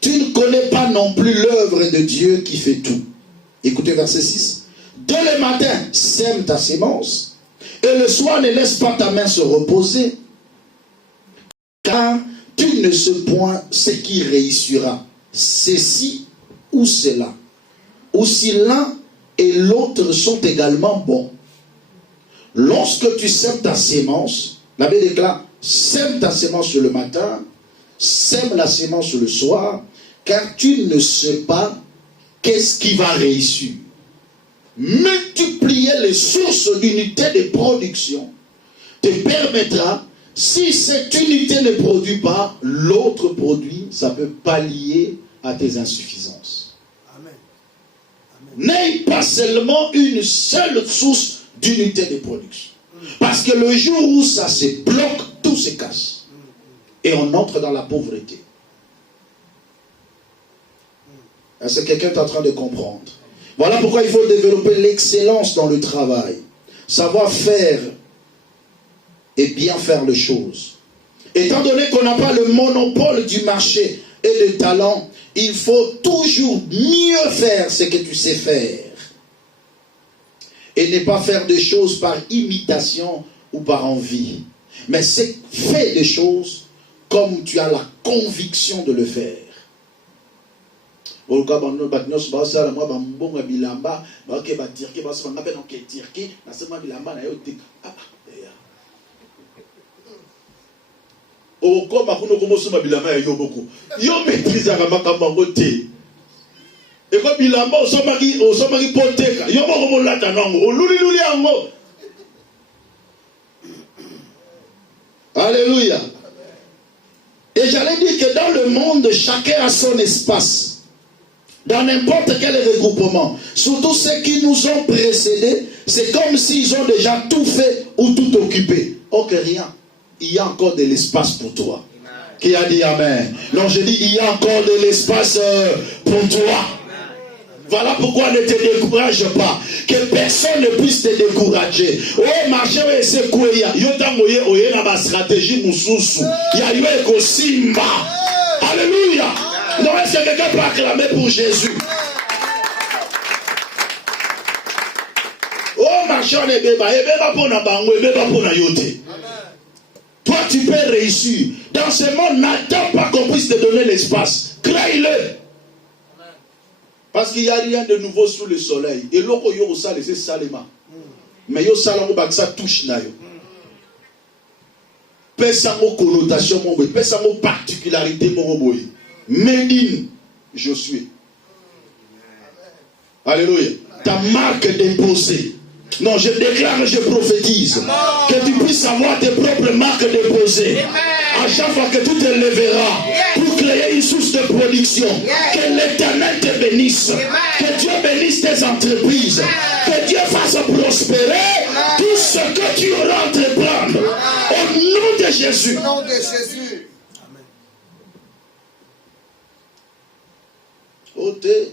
tu ne connais pas non plus l'œuvre de Dieu qui fait tout. Écoutez verset 6. Dès le matin, sème ta sémence, et le soir ne laisse pas ta main se reposer, car tu ne sais point ce qui réussira, ceci ou cela, ou si l'un et l'autre sont également bons. Lorsque tu sèmes ta sémence, la Bible déclare, sème ta sémence le matin, sème la sémence le soir, car tu ne sais pas qu'est-ce qui va réussir. Multiplier les sources d'unités de production te permettra, si cette unité ne produit pas, l'autre produit, ça peut pallier à tes insuffisances. N'aie pas seulement une seule source d'unité de production. Parce que le jour où ça se bloque, tout se casse. Et on entre dans la pauvreté. Est-ce que quelqu'un est en train de comprendre? Voilà pourquoi il faut développer l'excellence dans le travail. Savoir faire et bien faire les choses. Étant donné qu'on n'a pas le monopole du marché et des talents, il faut toujours mieux faire ce que tu sais faire. Et ne pas faire des choses par imitation ou par envie. Mais c'est faire des choses comme tu as la conviction de le faire. Et comme bilamba osomaki poteka yo moko molata nango oluli yango. Alléluia. Et j'allais dire que dans le monde, chacun a son espace. Dans n'importe quel regroupement. Surtout ceux qui nous ont précédés, c'est comme s'ils ont déjà tout fait ou tout occupé. Oh que rien. Il y a encore de l'espace pour toi. Qui a dit Amen? Non, je dis, il y a encore de l'espace pour toi. Voilà pourquoi ne te décourage pas. Que personne ne puisse te décourager. Oh, marché, c'est quoi? Il y a ma stratégie, moussousou. Il y a eu un simba. Alléluia. Non, est-ce que quelqu'un peut acclamer pour Jésus? Oh, marché, on est béba. Et béba pour na bango, et béba pour na yote. Toi, tu peux réussir. Dans ce monde, n'attends pas qu'on puisse te donner l'espace. Crée-le. Parce qu'il n'y a rien de nouveau sous le soleil. Et l'eau yo ça c'est salema. Mais yo salamo baksa touche na yo. Pesa mo connotation mo boy, pesa mo particularité mo boy. Médine Josué. Alléluia. Ta marque déposée. Non, je déclare, je prophétise. Que tu puisses avoir tes propres marques déposées. À chaque fois que tu te lèveras pour créer une source de production. Que l'Éternel te bénisse. Que Dieu bénisse tes entreprises. Que Dieu fasse prospérer tout ce que tu auras entreprendre. Au nom de Jésus. Au nom de Jésus. Amen. Ote.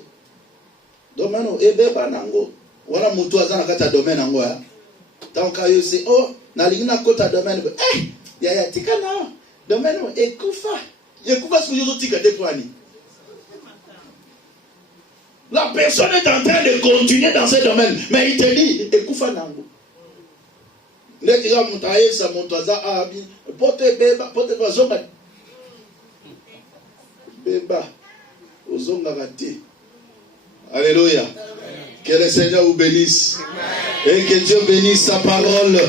Domano ebe banango. Voilà mutu azana kata domaine nango ya. Tant ka yo se oh na lingina kota domaine ya tika na domaine ekufa. Ekufa ce que yo tika de kwani. La personne est en train de continuer dans ce domaine, mais il te dit ekufa nango. Ne tira mutaye sa mutaza abi pote beba pote bazonga. Beba ozonga gati. Alléluia. Que le Seigneur vous bénisse. Amen. Et que Dieu bénisse sa parole.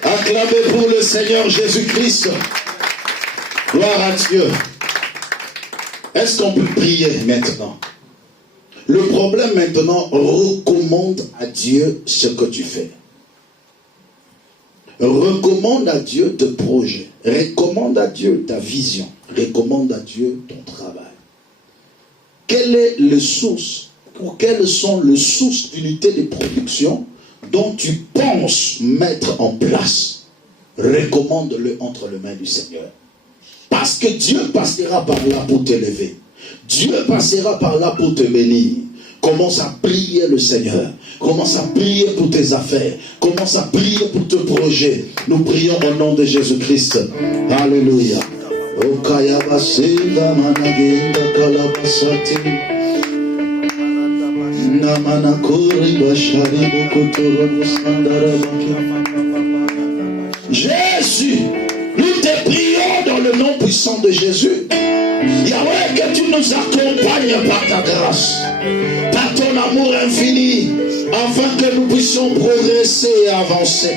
Acclamez pour le Seigneur Jésus-Christ. Gloire à Dieu. Est-ce qu'on peut prier maintenant? Le problème maintenant, recommande à Dieu ce que tu fais. Recommande à Dieu tes projets. Recommande à Dieu ta vision. Recommande à Dieu ton travail. Quelle est la source ou quelles sont les sources d'unité de production dont tu penses mettre en place? Recommande-le entre les mains du Seigneur. Parce que Dieu passera par là pour t'élever. Dieu passera par là pour te bénir. Commence à prier le Seigneur. Commence à prier pour tes affaires. Commence à prier pour tes projets. Nous prions au nom de Jésus-Christ. Alléluia. Jésus, nous te prions dans le nom puissant de Jésus. Yahweh, que tu nous accompagnes par ta grâce, par ton amour infini, afin que nous puissions progresser et avancer.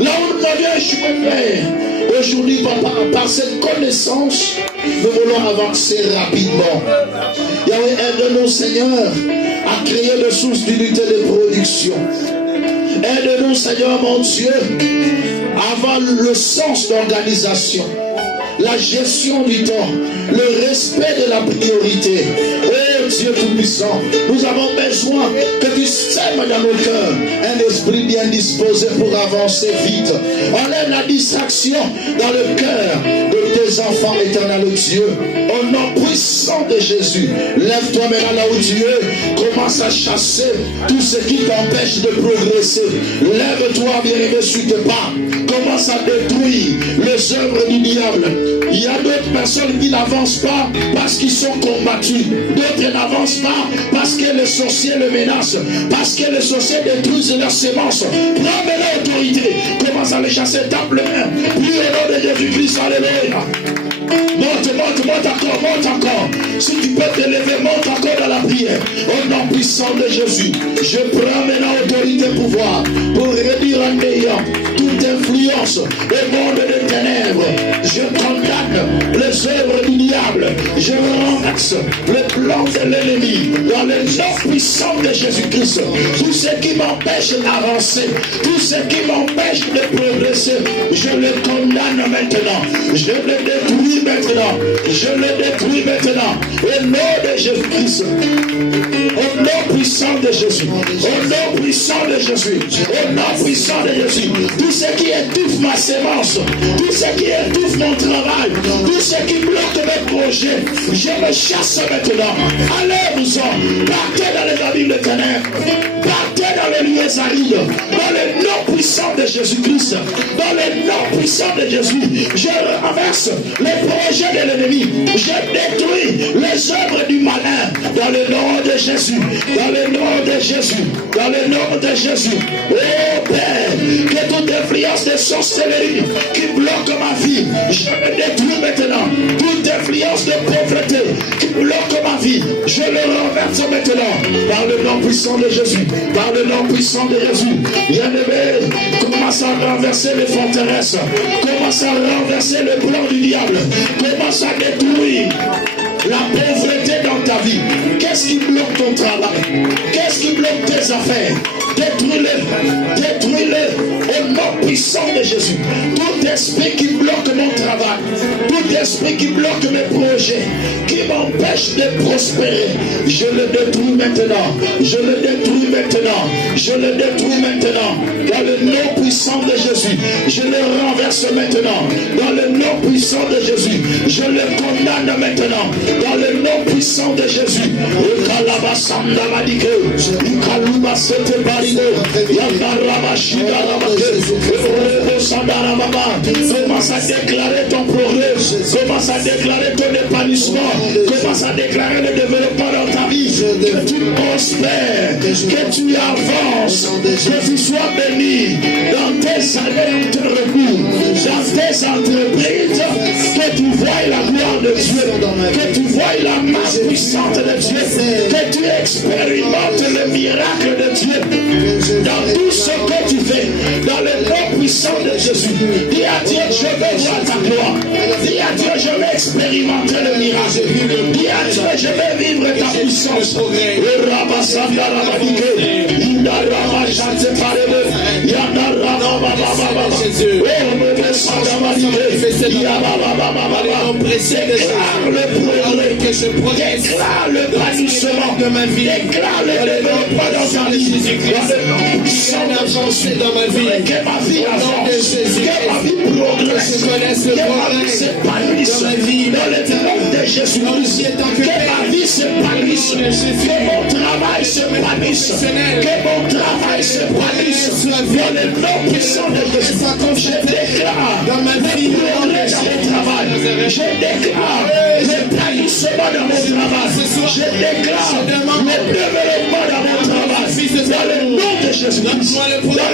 Là où nous avions échoué, Père, aujourd'hui, Papa, par cette connaissance, nous voulons avancer rapidement. Yahweh, aide-nous, Seigneur, à créer des sources d'unité de production. Aide-nous, Seigneur, mon Dieu, à avoir le sens d'organisation, la gestion du temps, le respect de la priorité. Oh Dieu Tout-Puissant, nous avons besoin que tu sèmes dans nos cœurs un esprit bien disposé pour avancer vite. Enlève la distraction dans le cœur de tes enfants, éternel Dieu. Au nom puissant de Jésus, lève-toi maintenant là où tu es. Commence à chasser tout ce qui t'empêche de progresser. Lève-toi, bien-aimé, sur tes pas. Commence à détruire les œuvres du diable. Il y a d'autres personnes qui n'avancent pas parce qu'ils sont combattus. D'autres n'avancent pas parce que les sorciers le menacent. Parce que les sorciers détruisent leurs semences. Prends l'autorité. Commence à les chasser. Tape les mains. Prie au nom de Jésus-Christ. Alléluia. Monte encore. Si tu peux te lever, monte encore dans la prière. Au nom puissant de Jésus, je prends maintenant autorité et pouvoir pour réduire en néant toute influence au monde des ténèbres. Je condamne les œuvres du diable. Je renverse le plan de l'ennemi dans le nom puissant de Jésus-Christ. Tout ce qui m'empêche d'avancer, tout ce qui m'empêche de progresser, je le condamne maintenant. Je le détruis maintenant. Je le détruis maintenant. Au nom de Jésus-Christ. Au nom puissant de Jésus. Au nom puissant de Jésus. Au nom puissant de Jésus. Tout ce qui étouffe ma sémence, tout ce qui étouffe mon travail, tout ce qui bloque mes projets, je me chasse maintenant. Allez-vous-en. Partez dans les abîmes de ténèbres. Partez dans les lieux arides. Dans le nom puissant de Jésus-Christ. Dans le nom puissant de Jésus. Je renverse les projets de l'ennemi. Je détruis les œuvres du malin. Dans le nom de Jésus. Dans le nom de Jésus. Dans le nom de Jésus. Oh Père, que toute influence de sorcellerie qui bloque ma vie, je le détruis maintenant. Toute influence de pauvreté qui bloque ma vie, je le renverse maintenant. Par le nom puissant de Jésus. Par le nom puissant de Jésus. Bien-aimé, commence à renverser les forteresses. Commence à renverser le plan du diable. Commence à détruire la pauvreté dans ta vie. Qu'est-ce qui bloque ton travail? Qu'est-ce qui bloque tes affaires? Détruis-le. Détruis-le au nom puissant de Jésus. Tout esprit qui bloque mon travail, tout esprit qui bloque mes projets, qui m'empêche de prospérer, je le détruis maintenant. Je le détruis maintenant. Je le détruis maintenant. Dans le nom puissant de Jésus, je le renverse maintenant. Dans le nom puissant de Jésus, je le condamne maintenant. Dans le nom puissant de Jésus. Commence à déclarer ton progrès. Commence à déclarer ton épanouissement. Commence à déclarer le développement dans ta vie. Que tu prospères, que tu avances, que tu sois béni dans tes années de recours, dans tes entreprises, que tu vois la gloire de Dieu, que tu vois la masse puissante de Dieu, que tu expérimentes le miracle de Dieu dans tout ce que tu fais, dans le nom puissant de Jésus. Dis à Dieu, je veux voir ta gloire. Dis à Dieu, je vais expérimenter le miracle. Dis à je vais vivre ta puissance. Déclare le bannissement de ma vie. Déclare le développement dans ta vie. Dans ma vie. Que ma vie avance. Que ma vie progresse. Que ma vie s'épanouisse. Dans le nom de Jésus. Que ma vie s'épanouisse. Que mon travail s'épanouisse. Que mon travail s'épanouisse. Dans le nom puissant de Jésus. Je déclare dans ma vie le progrès dans mon travail. Je déclare le bannissement dans mon travail. Je déclare le développement dans mon travail. Dans le nom de Jésus. Dans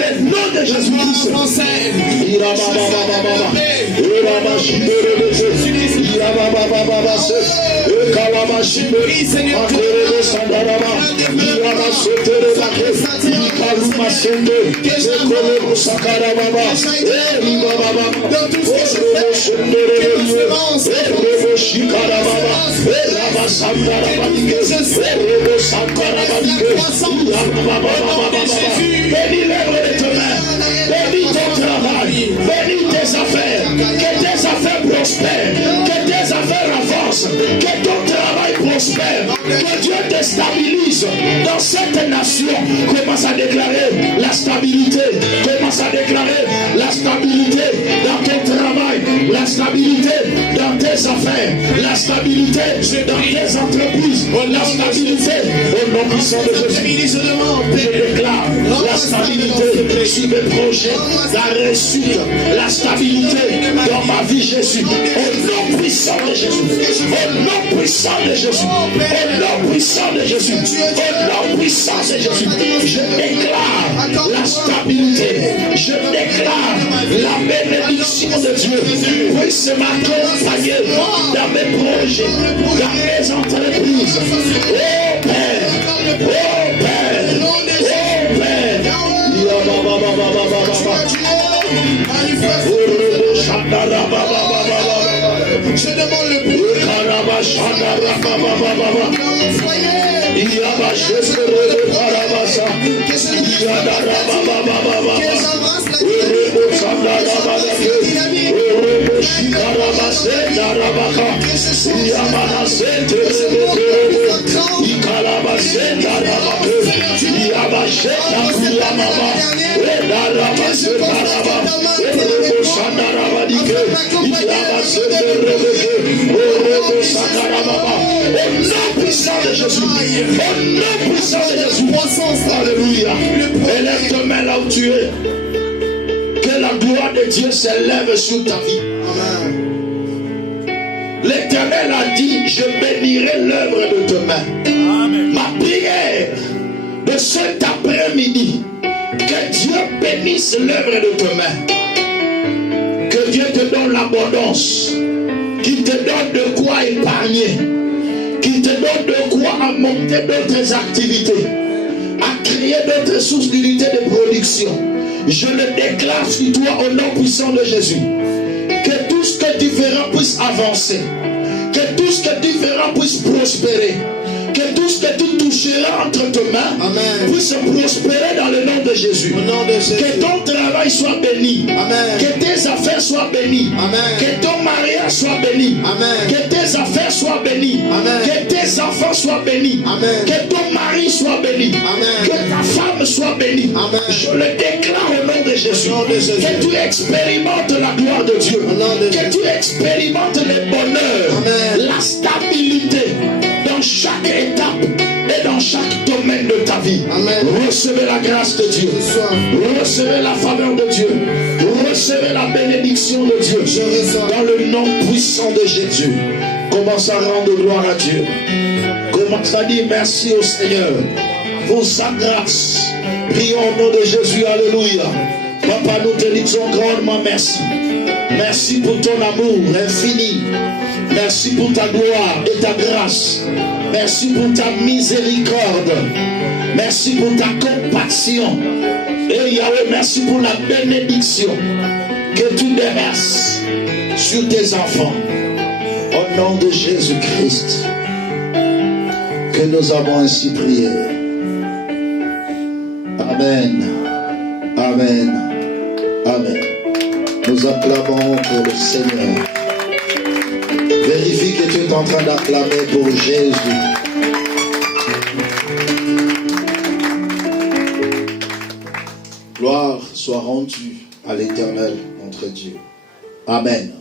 le nom de Jésus. Bénis l'œuvre de tes mains, bénis ton travail, bénis tes affaires, que tes affaires prospèrent, que tes affaires avancent, que ton travail prospère, que Dieu te stabilise dans cette nation. Commence à déclarer la stabilité, commence à déclarer la stabilité dans ton travail, la stabilité dans tes affaires, la stabilité dans tes entreprises, la stabilité au nom puissant de Jésus. Je déclare la stabilité sur mes projets, la réussite, la stabilité dans ma vie, Jésus. Au nom puissant de Jésus. Au nom puissant de Jésus. Au nom puissant de Jésus. Au nom puissant de Jésus. Je déclare la stabilité. Je déclare la bénédiction de Dieu. Puisse m'accompagner dans mes projets, dans mes entreprises. Oh Père, oh Père, oh Père. Je demande le plus. Alléluia. Élève ta main là où tu es. Que la gloire de Dieu s'élève sur ta vie. L'Éternel a dit, je bénirai l'œuvre de tes mains. Ma prière de cet après-midi, que Dieu bénisse l'œuvre de tes mains. Que Dieu te donne l'abondance, qu'il te donne de quoi épargner, qu'il te donne de quoi monter d'autres activités, à créer d'autres sources d'unité de production. Je le déclare sur toi au nom puissant de Jésus. Que tout ce que tu feras puisse avancer. Que tout ce que tu feras puisse prospérer. Que tout ce que tu toucheras entre tes mains puisse prospérer dans le nom de Jésus. Que ton travail soit béni. Amen. Que tes affaires soient bénies. Amen. Que ton mariage soit béni. Amen. Que tes affaires soient bénies. Amen. Que tes enfants soient bénis. Amen. Que ton mari soit béni. Amen. Que ta femme soit bénie. Amen. Je le déclare au nom de Jésus. Que tu expérimentes la gloire de Dieu. Que tu expérimentes le bonheur. Amen. La stabilité dans chaque étape et dans chaque domaine de ta vie. Amen. Recevez la grâce de Dieu. Recevez la faveur de Dieu. Recevez la bénédiction de Dieu. Dans le nom puissant de Jésus. Commence à rendre gloire à Dieu. Commence à dire merci au Seigneur pour sa grâce. Prions au nom de Jésus. Alléluia. Papa, nous te disons grandement merci. Merci pour ton amour infini. Merci pour ta gloire et ta grâce. Merci pour ta miséricorde. Merci pour ta compassion. Et Yahweh, merci pour la bénédiction que tu déverses sur tes enfants. Au nom de Jésus-Christ. que nous avons ainsi prié. Amen. Amen. Amen. Nous acclamons pour le Seigneur. Vérifie que tu es en train d'acclamer pour Jésus. Gloire soit rendue à l'Éternel, notre Dieu. Amen.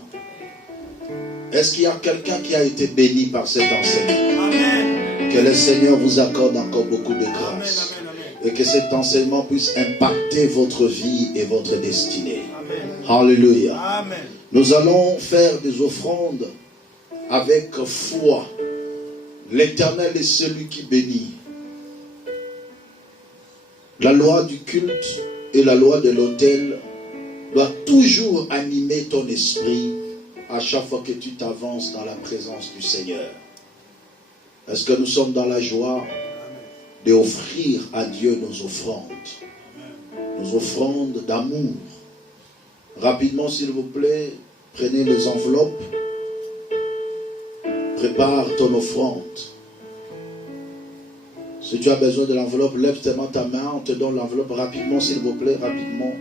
Est-ce qu'il y a quelqu'un qui a été béni par cet enseignement? Amen. Que le Seigneur vous accorde encore beaucoup de grâce. Amen, amen, amen. Et que cet enseignement puisse impacter votre vie et votre destinée. Amen. Alléluia. Amen. Nous allons faire des offrandes avec foi. L'Éternel est celui qui bénit. La loi du culte et la loi de l'autel doit toujours animer ton esprit à chaque fois que tu t'avances dans la présence du Seigneur. Est-ce que nous sommes dans la joie d'offrir à Dieu nos offrandes d'amour? Rapidement, s'il vous plaît, prenez les enveloppes, prépare ton offrande. Si tu as besoin de l'enveloppe, lève seulement ta main, on te donne l'enveloppe rapidement, s'il vous plaît, rapidement.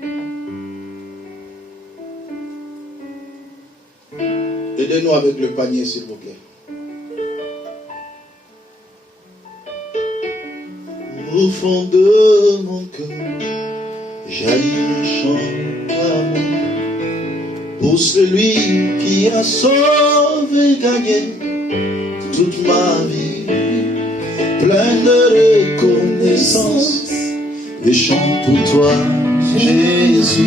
Aidez-nous avec le panier, s'il vous plaît. Au fond de mon cœur, jaillit un chant d'amour pour celui qui a sauvé, gagné toute ma vie, plein de reconnaissance, et chante pour toi, Jésus.